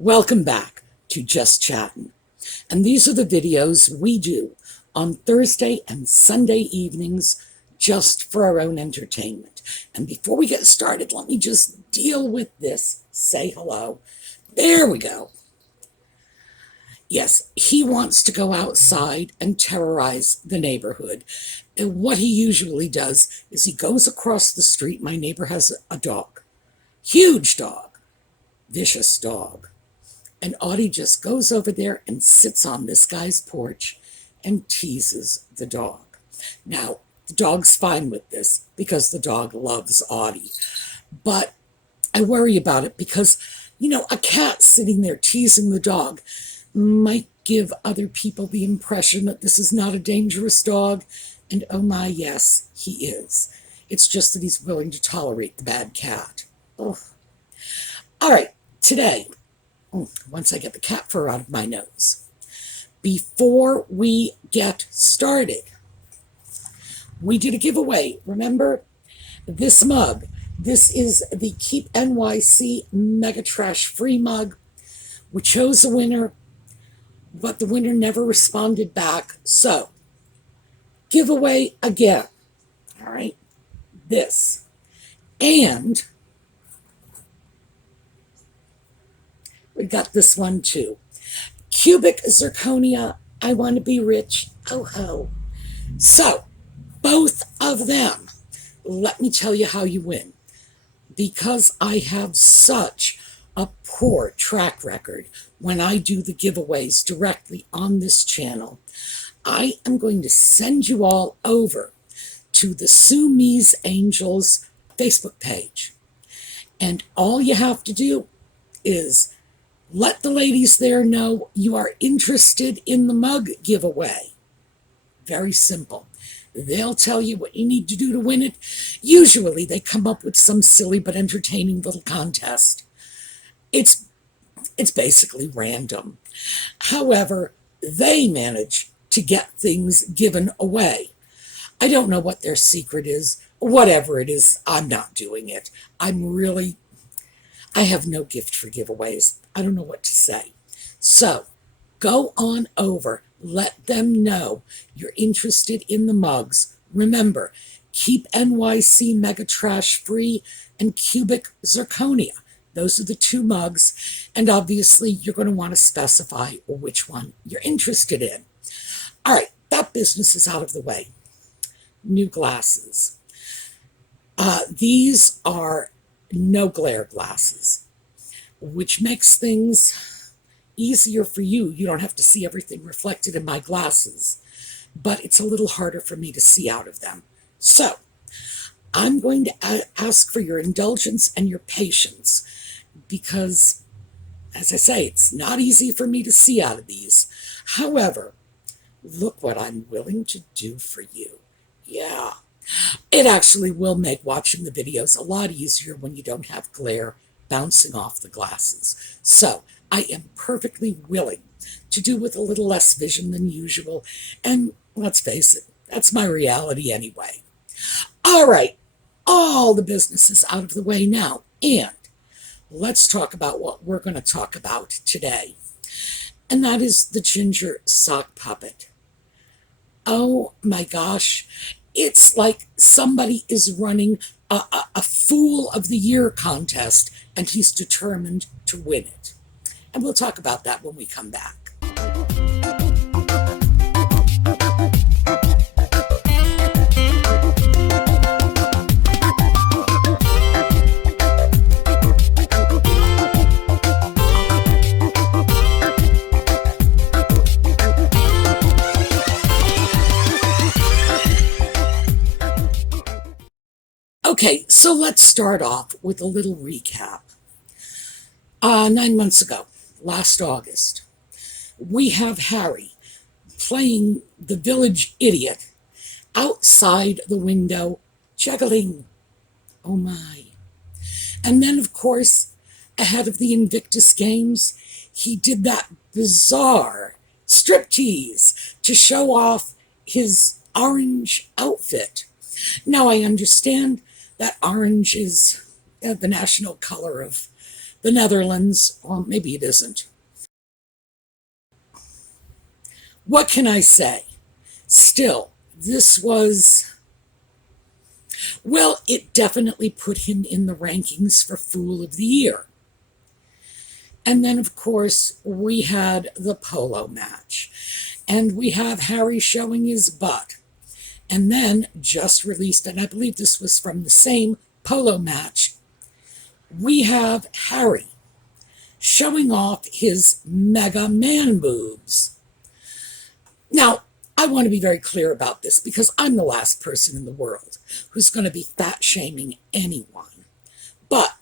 Welcome back to Just Chattin'. And these are the videos we do on Thursday and Sunday evenings just for our own entertainment. And before we get started, let me just deal with this. Say hello. There we go. Yes, he wants to go outside and terrorize the neighborhood. And what he usually does is he goes across the street. My neighbor has a dog. Huge dog. Vicious dog. And Audie just goes over there and sits on this guy's porch and teases the dog. Now, the dog's fine with this because the dog loves Audie. But I worry about it because, a cat sitting there teasing the dog might give other people the impression that this is not a dangerous dog. And oh my, yes, he is. It's just that he's willing to tolerate the bad cat. Ugh. All right, today, once I get the cat fur out of my nose, before we get started, we did a giveaway. Remember this mug? This is the Keep NYC Mega Trash Free mug. We chose a winner, but the winner never responded back. So, giveaway again. All right, this. And we got this one too. Cubic Zirconia, I Want to Be Rich. Oh ho. So, both of them. Let me tell you how you win. Because I have such a poor track record when I do the giveaways directly on this channel, I am going to send you all over to the Sue Me's Angels Facebook page. And all you have to do is let the ladies there know you are interested in the mug giveaway. Very simple. They'll tell you what you need to do to win it. Usually they come up with some silly but entertaining little contest. It's basically random. However, they manage to get things given away. I don't know what their secret is. Whatever it is, I'm not doing it. I have no gift for giveaways. I don't know what to say. So, go on over. Let them know you're interested in the mugs. Remember, Keep NYC Mega Trash Free and Cubic Zirconia. Those are the two mugs. And obviously, you're going to want to specify which one you're interested in. All right, that business is out of the way. New glasses. These are no glare glasses, which makes things easier for you. You don't have to see everything reflected in my glasses, but it's a little harder for me to see out of them. So I'm going to ask for your indulgence and your patience because, as I say, it's not easy for me to see out of these. However, look what I'm willing to do for you. Yeah, it actually will make watching the videos a lot easier when you don't have glare bouncing off the glasses. So I am perfectly willing to do with a little less vision than usual. And let's face it, that's my reality anyway. All right, all the business is out of the way now. And let's talk about what we're going to talk about today. And that is the ginger sock puppet. Oh my gosh. It's like somebody is running a Fool of the Year contest and he's determined to win it. And we'll talk about that when we come back. Okay, so let's start off with a little recap. 9 months ago, last August, we have Harry playing the village idiot outside the window, juggling. Oh my. And then, of course, ahead of the Invictus Games, he did that bizarre striptease to show off his orange outfit. Now, I understand that orange is the national color of the Netherlands. Well, maybe it isn't. What can I say? Still, this was, well, it definitely put him in the rankings for Fool of the Year. And then, of course, we had the polo match. And we have Harry showing his butt. And then, just released, and I believe this was from the same polo match, we have Harry showing off his mega man boobs. Now, I want to be very clear about this because I'm the last person in the world who's going to be fat shaming anyone. But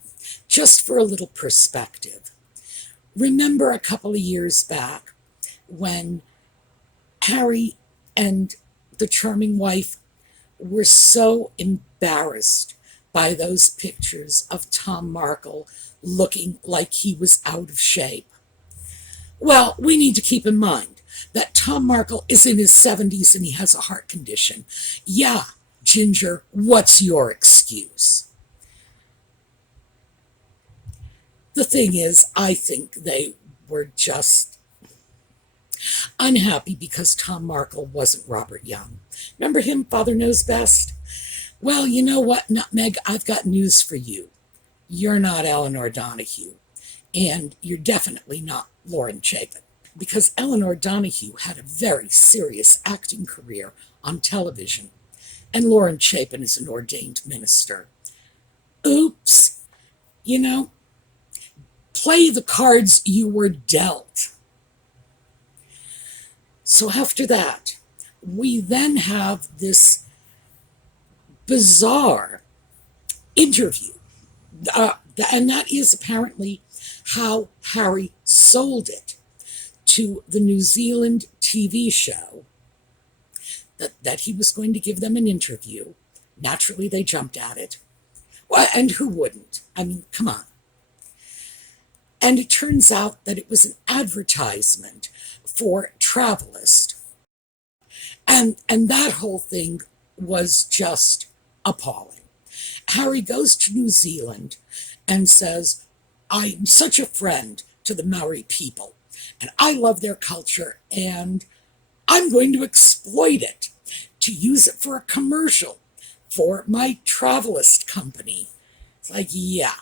just for a little perspective, remember a couple of years back when Harry and the charming wife were so embarrassed by those pictures of Tom Markle looking like he was out of shape? Well, we need to keep in mind that Tom Markle is in his 70s and he has a heart condition. Yeah, Ginger, what's your excuse? The thing is, I think they were just unhappy because Tom Markle wasn't Robert Young. Remember him, Father Knows Best? Well, you know what, Nutmeg, I've got news for you. You're not Eleanor Donahue, and you're definitely not Lauren Chapin, because Eleanor Donahue had a very serious acting career on television, and Lauren Chapin is an ordained minister. Oops. You know, play the cards you were dealt. So after that, we then have this bizarre interview. And that is apparently how Harry sold it to the New Zealand TV show, that he was going to give them an interview. Naturally, they jumped at it. Well, and who wouldn't? I mean, come on. And it turns out that it was an advertisement for Travelist. And that whole thing was just appalling. Harry goes to New Zealand and says, I'm such a friend to the Maori people, and I love their culture, and I'm going to exploit it, to use it for a commercial for my Travelist company. It's like, yeah.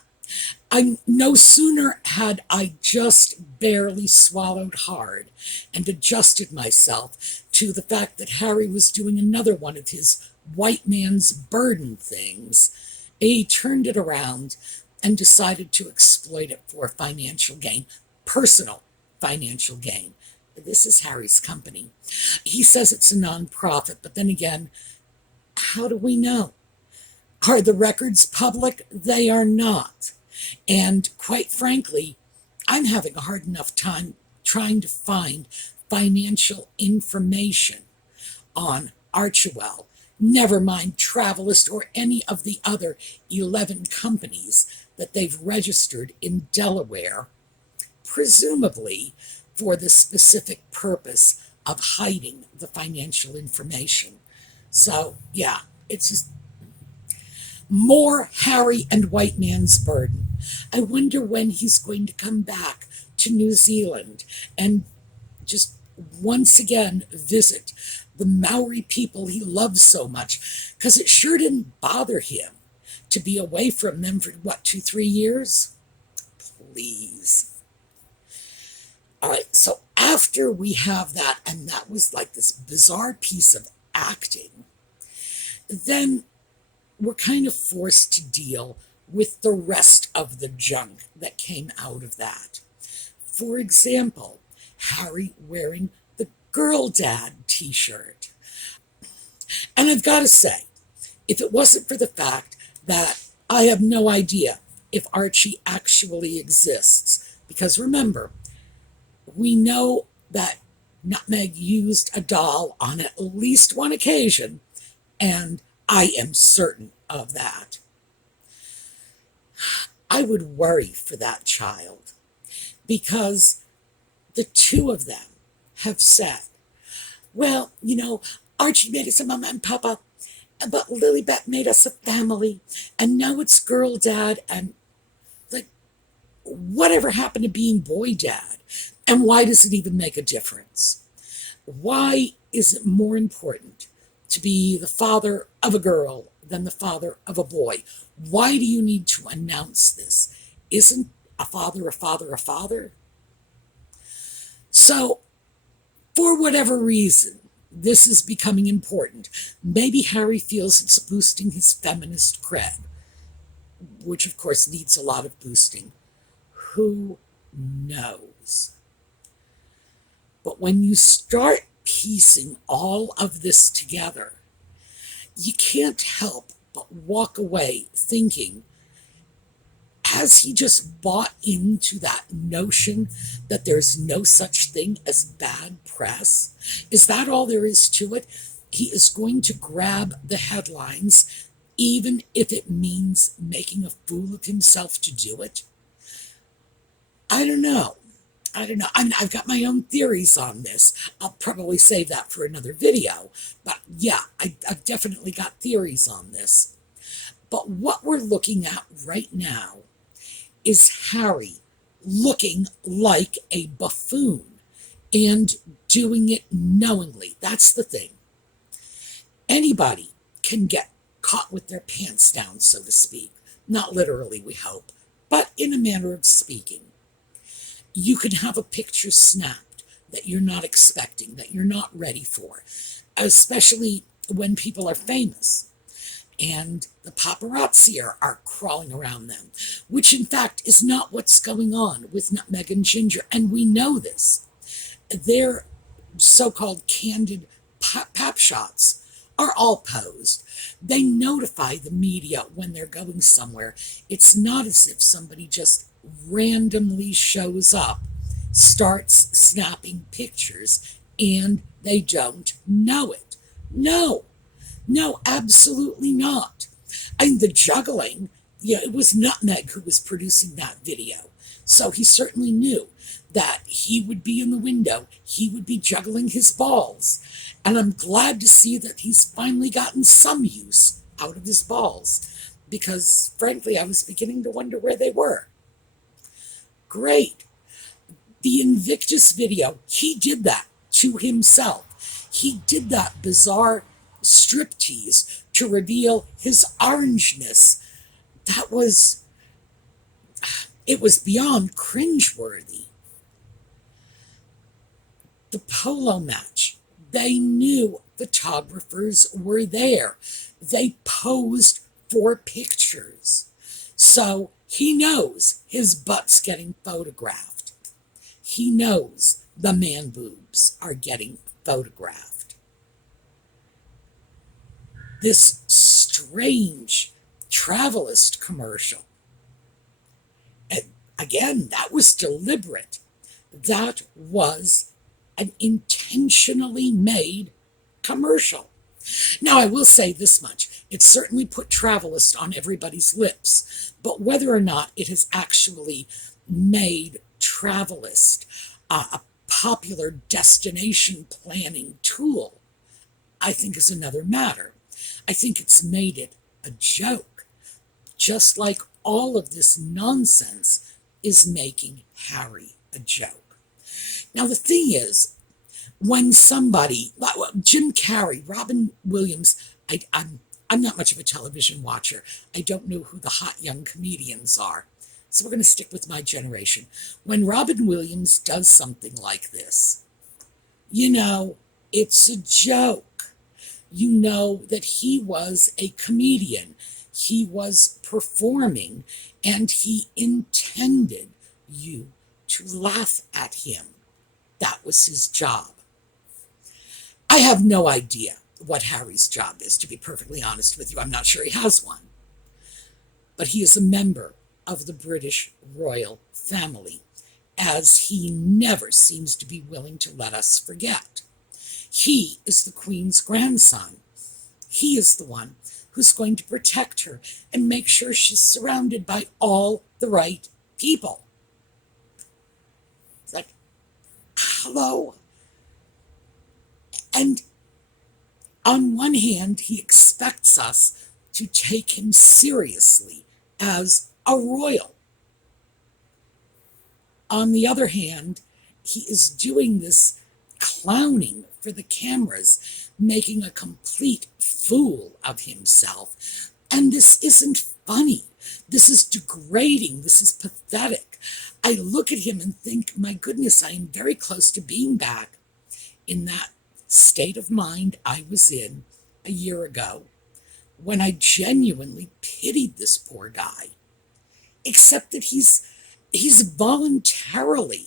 No sooner had I just barely swallowed hard and adjusted myself to the fact that Harry was doing another one of his white man's burden things, he turned it around and decided to exploit it for financial gain, personal financial gain. This is Harry's company. He says it's a nonprofit, but then again, how do we know? Are the records public? They are not. And quite frankly, I'm having a hard enough time trying to find financial information on Archewell, never mind Travelist or any of the other 11 companies that they've registered in Delaware, presumably for the specific purpose of hiding the financial information. So, yeah, it's just more Harry and white man's burden. I wonder when he's going to come back to New Zealand and just once again visit the Maori people he loves so much, because it sure didn't bother him to be away from them for, 2-3 years? Please. All right, so after we have that, and that was like this bizarre piece of acting, then we're kind of forced to deal with the rest of the junk that came out of that. For example, Harry wearing the Girl Dad t-shirt. And I've got to say, if it wasn't for the fact that I have no idea if Archie actually exists, because remember, we know that Nutmeg used a doll on at least one occasion, and I am certain of that. I would worry for that child, because the two of them have said, well, Archie made us a mama and papa, but Lilibet made us a family, and now it's Girl Dad, and like, whatever happened to being boy dad? And why does it even make a difference? Why is it more important to be the father of a girl than the father of a boy? Why do you need to announce this? Isn't a father a father a father? So, for whatever reason, this is becoming important. Maybe Harry feels it's boosting his feminist cred, which of course needs a lot of boosting. Who knows? But when you start piecing all of this together, you can't help but walk away thinking, has he just bought into that notion that there's no such thing as bad press? Is that all there is to it? He is going to grab the headlines, even if it means making a fool of himself to do it? I don't know. I mean, I've got my own theories on this. I'll probably save that for another video. But yeah, I've definitely got theories on this. But what we're looking at right now is Harry looking like a buffoon and doing it knowingly. That's the thing. Anybody can get caught with their pants down, so to speak. Not literally, we hope, but in a manner of speaking. You can have a picture snapped that you're not expecting, that you're not ready for, especially when people are famous and the paparazzi are crawling around them, which in fact is not what's going on with Meghan Ginger, and we know this. Their so-called candid pap shots are all posed. They notify the media when they're going somewhere. It's not as if somebody just randomly shows up, starts snapping pictures, and they don't know it. No, absolutely not. And the juggling, it was Nutmeg who was producing that video. So he certainly knew that he would be in the window. He would be juggling his balls. And I'm glad to see that he's finally gotten some use out of his balls, because frankly, I was beginning to wonder where they were. Great. The Invictus video, he did that to himself. He did that bizarre striptease to reveal his orangeness. It was beyond cringeworthy. The polo match, they knew photographers were there. They posed for pictures. So he knows his butt's getting photographed. He knows the man boobs are getting photographed. This strange Travelist commercial. And again, that was deliberate. That was an intentionally made commercial. Now, I will say this much. It certainly put Travelist on everybody's lips, but whether or not it has actually made Travelist a popular destination planning tool, I think is another matter. I think it's made it a joke, just like all of this nonsense is making Harry a joke. Now, the thing is, when somebody, like Jim Carrey, Robin Williams, I'm not much of a television watcher. I don't know who the hot young comedians are. So we're going to stick with my generation. When Robin Williams does something like this, it's a joke. You know that he was a comedian. He was performing, and he intended you to laugh at him. That was his job. I have no idea what Harry's job is, to be perfectly honest with you. I'm not sure he has one. But he is a member of the British royal family, as he never seems to be willing to let us forget. He is the Queen's grandson. He is the one who's going to protect her and make sure she's surrounded by all the right people. It's like, hello? And on one hand, he expects us to take him seriously as a royal. On the other hand, he is doing this clowning for the cameras, making a complete fool of himself. And this isn't funny. This is degrading. This is pathetic. I look at him and think, my goodness, I am very close to being back in that state of mind I was in a year ago when I genuinely pitied this poor guy. Except that he's voluntarily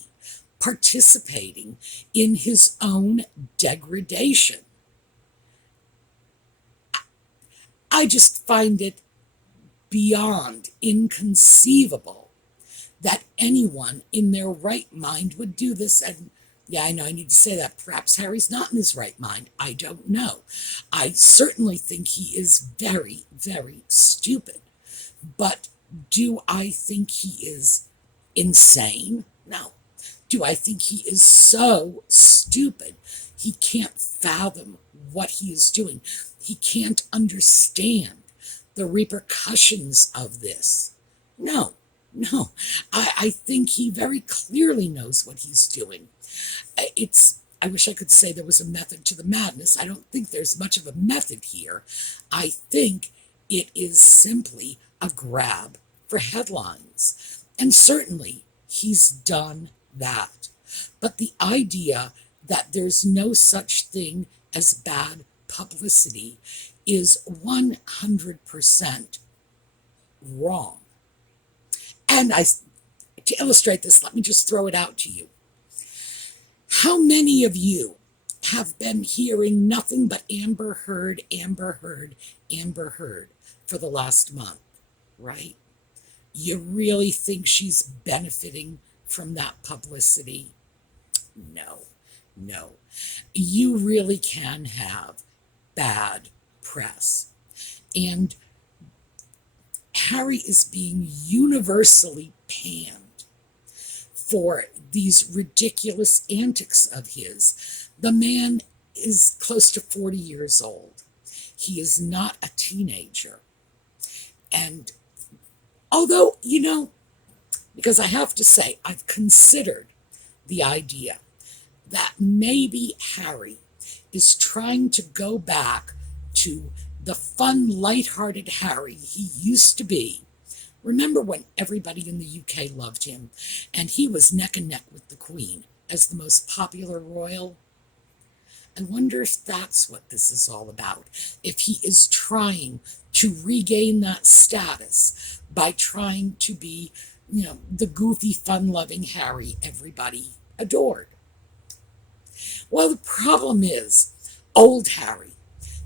participating in his own degradation. I just find it beyond inconceivable that anyone in their right mind would do this. And yeah, I know I need to say that. Perhaps Harry's not in his right mind. I don't know. I certainly think he is very, very stupid. But do I think he is insane? No. Do I think he is so stupid he can't fathom what he is doing? He can't understand the repercussions of this. No. I think he very clearly knows what he's doing. I wish I could say there was a method to the madness. I don't think there's much of a method here. I think it is simply a grab for headlines. And certainly he's done that. But the idea that there's no such thing as bad publicity is 100% wrong. And to illustrate this, let me just throw it out to you. How many of you have been hearing nothing but Amber Heard, Amber Heard, Amber Heard for the last month, right? You really think she's benefiting from that publicity? No. You really can have bad press. And Harry is being universally panned for these ridiculous antics of his. The man is close to 40 years old. He is not a teenager. And although, because I have to say, I've considered the idea that maybe Harry is trying to go back to the fun, lighthearted Harry he used to be. Remember when everybody in the UK loved him, and he was neck and neck with the Queen as the most popular royal? I wonder if that's what this is all about. If he is trying to regain that status by trying to be, the goofy, fun-loving Harry everybody adored. Well, the problem is old Harry,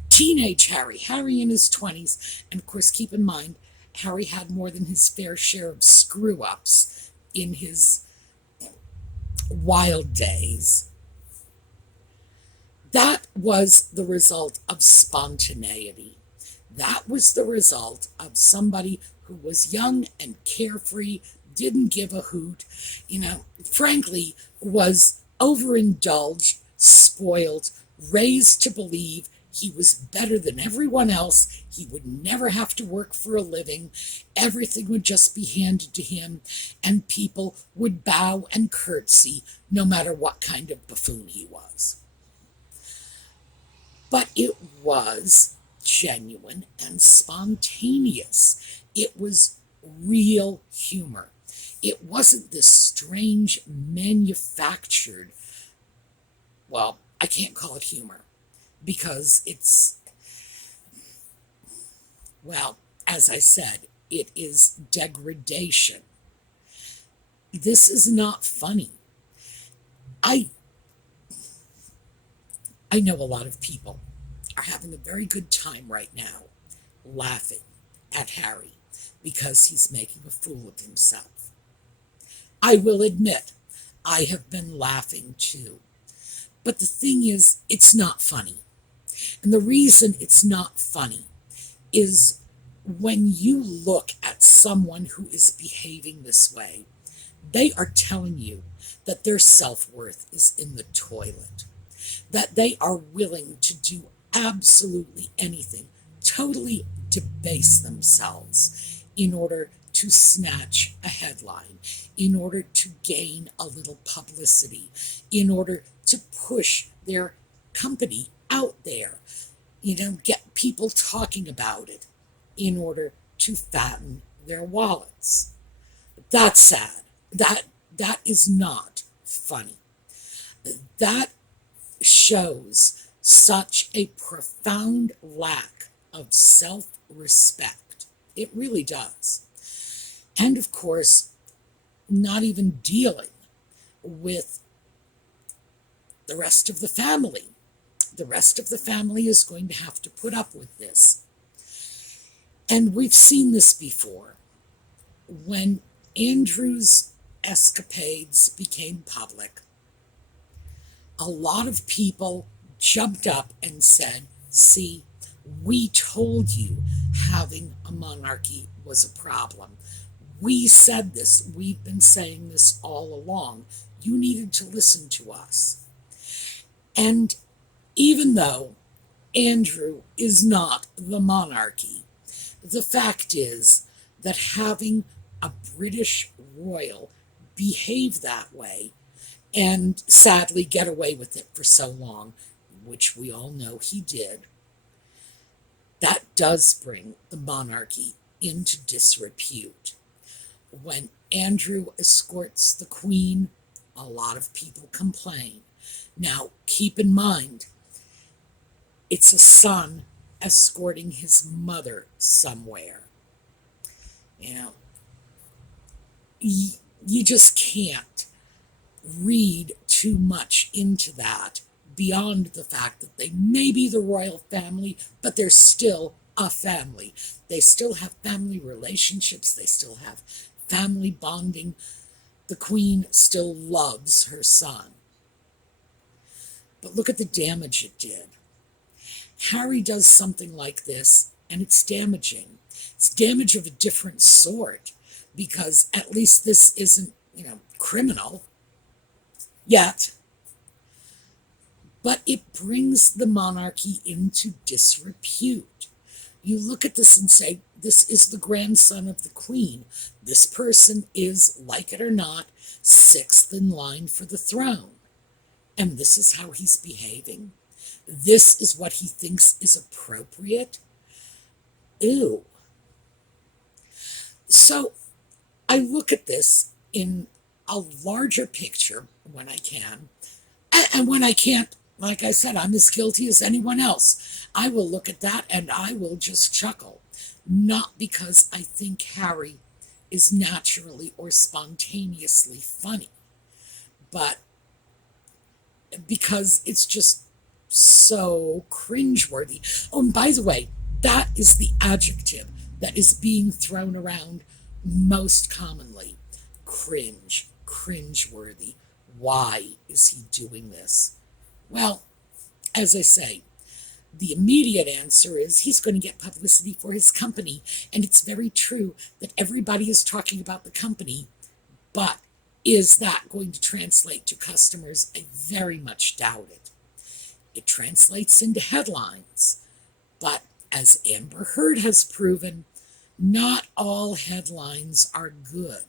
teenage Harry, Harry in his 20s, and of course, keep in mind, Harry had more than his fair share of screw-ups in his wild days. That was the result of spontaneity. That was the result of somebody who was young and carefree, didn't give a hoot, frankly, was overindulged, spoiled, raised to believe he was better than everyone else. He would never have to work for a living. Everything would just be handed to him, and people would bow and curtsy no matter what kind of buffoon he was. But it was genuine and spontaneous. It was real humor. It wasn't this strange manufactured, well, I can't call it humor because it's, well, as I said, it is degradation. This is not funny. I know a lot of people are having a very good time right now laughing at Harry because he's making a fool of himself. I will admit, I have been laughing too. But the thing is, it's not funny. And the reason it's not funny is when you look at someone who is behaving this way, they are telling you that their self-worth is in the toilet, that they are willing to do absolutely anything, totally debase themselves in order to snatch a headline, in order to gain a little publicity, in order to push their company out there, get people talking about it, in order to fatten their wallets. That's sad. That is not funny. That shows such a profound lack of self-respect. It really does. And of course, not even dealing with the rest of the family. The rest of the family is going to have to put up with this. And we've seen this before. When Andrew's escapades became public, a lot of people jumped up and said, see, we told you having a monarchy was a problem. We said this. We've been saying this all along. You needed to listen to us. And even though Andrew is not the monarchy, the fact is that having a British royal behave that way and sadly get away with it for so long, which we all know he did, that does bring the monarchy into disrepute. When Andrew escorts the Queen, a lot of people complain. Now, keep in mind, it's a son escorting his mother somewhere. You just can't read too much into that beyond the fact that they may be the royal family, but they're still a family. They still have family relationships. They still have family bonding. The Queen still loves her son. But look at the damage it did. Harry does something like this, and it's damaging. It's damage of a different sort, because at least this isn't, criminal yet. But it brings the monarchy into disrepute. You look at this and say, this is the grandson of the Queen. This person is, like it or not, sixth in line for the throne. And this is how he's behaving. This is what he thinks is appropriate. Ew. So I look at this in a larger picture when I can. And when I can't, like I said, I'm as guilty as anyone else. I will look at that and I will just chuckle. Not because I think Harry is naturally or spontaneously funny, but because it's just so cringeworthy. Oh, and by the way, that is the adjective that is being thrown around most commonly. Cringe, cringeworthy. Why is he doing this? Well, as I say, the immediate answer is he's going to get publicity for his company. And it's very true that everybody is talking about the company, but is that going to translate to customers? I very much doubt it. It translates into headlines, but as Amber Heard has proven, not all headlines are good.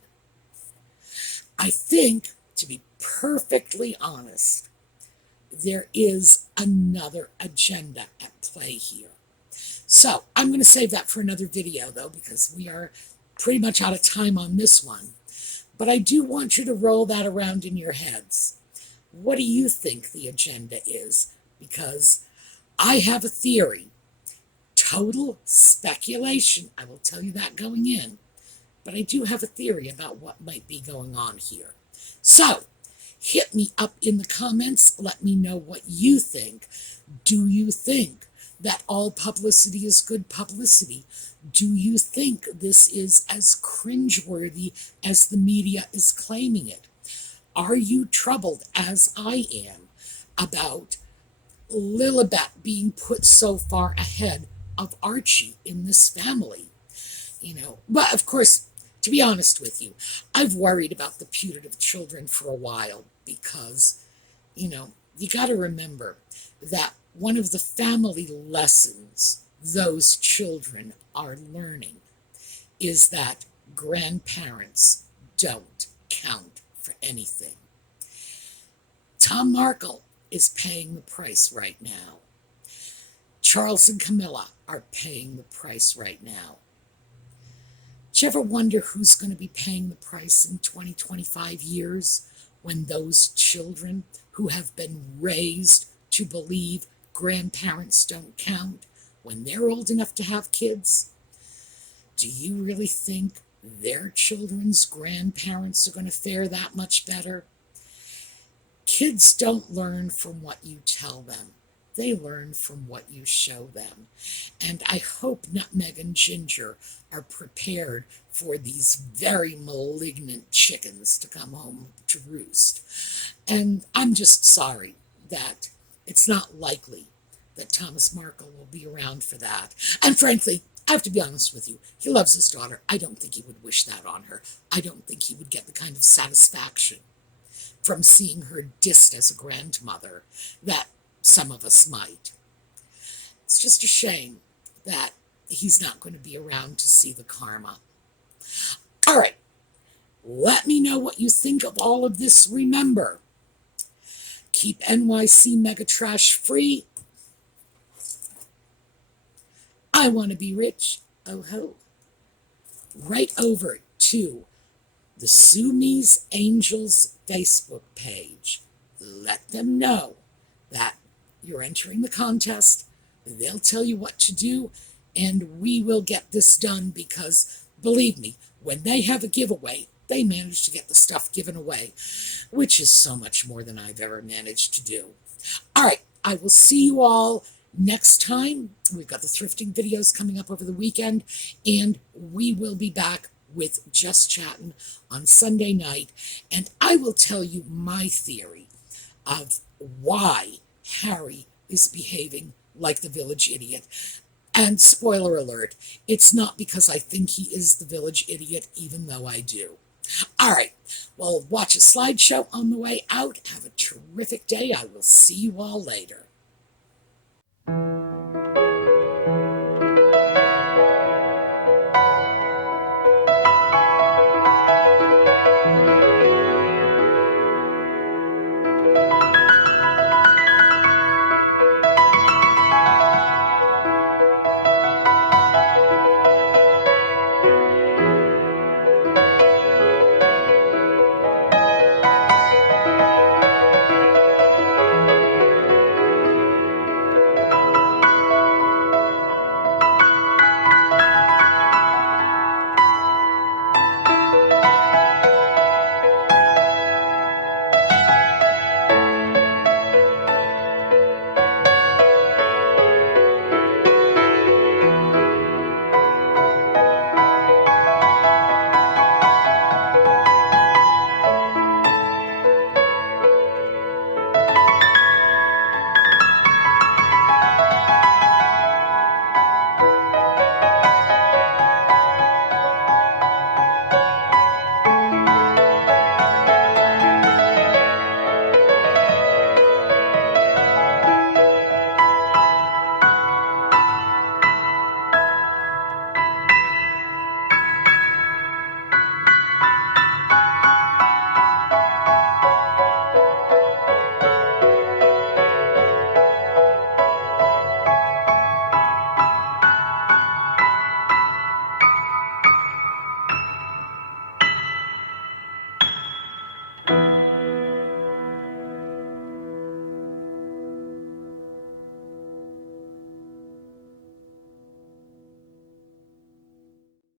I think, to be perfectly honest, there is another agenda at play here. So I'm going to save that for another video, though, because we are pretty much out of time on this one. But I do want you to roll that around in your heads. What do you think the agenda is? Because I have a theory. Total speculation. I will tell you that going in. But I do have a theory about what might be going on here. So, hit me up in the comments. Let me know what you think. Do you think that all publicity is good publicity? Do you think this is as cringeworthy as the media is claiming it? Are you troubled, as I am, about Lilibet being put so far ahead of Archie in this family? But of course, to be honest with you, I've worried about the putative children for a while because, you got to remember that one of the family lessons those children are learning is that grandparents don't count for anything. Tom Markle is paying the price right now. Charles and Camilla are paying the price right now. Do you ever wonder who's going to be paying the price in 20, 25 years when those children who have been raised to believe grandparents don't count, when they're old enough to have kids? Do you really think their children's grandparents are going to fare that much better? Kids don't learn from what you tell them. They learn from what you show them. And I hope Nutmeg and Ginger are prepared for these very malignant chickens to come home to roost. And I'm just sorry that it's not likely that Thomas Markle will be around for that. And frankly, I have to be honest with you, he loves his daughter. I don't think he would wish that on her. I don't think he would get the kind of satisfaction from seeing her dissed as a grandmother that some of us might. It's just a shame that he's not going to be around to see the karma. All right, let me know what you think of all of this. Remember, keep NYC Mega Trash free. I want to be rich. Oh ho. Right over to the Sue Me's Angels Facebook page. Let them know that you're entering the contest. They'll tell you what to do, and we will get this done because, believe me, when they have a giveaway, they manage to get the stuff given away, which is so much more than I've ever managed to do. All right, I will see you all next time. We've got the thrifting videos coming up over the weekend, and we will be back with Just Chattin' on Sunday night, and I will tell you my theory of why Harry is behaving like the village idiot. And spoiler alert, it's not because I think he is the village idiot, even though I do. All right, well, watch a slideshow on the way out. Have a terrific day. I will see you all later.